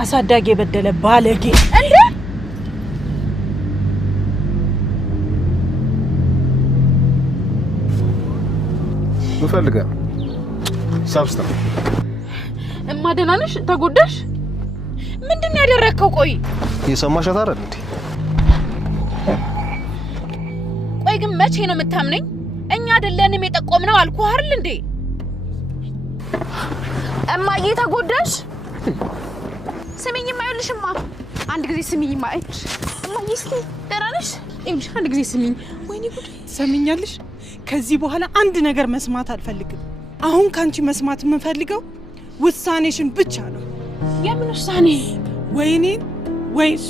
አሳዳጊ የበደለ ባለጌ እንዴ ምፈልጋ ሳብስታ ደህና ነሽ ተጎዳሽ ምንድን ያደረከው ቆይ የሰማሻት አይደል እንዴ ቆይ ግን መቼ ነው የምታምነኝ እኛ አይደለንም የጠቆምነው አልኩህ አይደል እንዴ እማዬ ተጎዳሽ ስሚኝማ ይኸውልሽማ አንድ ጊዜ ስሚኝማ እማዬ እስኪ ደህና ነሽ እምሽ አንድ ጊዜ ስሚኝ ወይኔ ጉድ ሰሚኛለሽ ከዚህ በኋላ አንድ ነገር መስማት አልፈልግም አሁን ካንቺ መስማት የምፈልገው ውሳኔሽን ብቻ ነው የምን ውሳኔ ወይኔ ወይሱ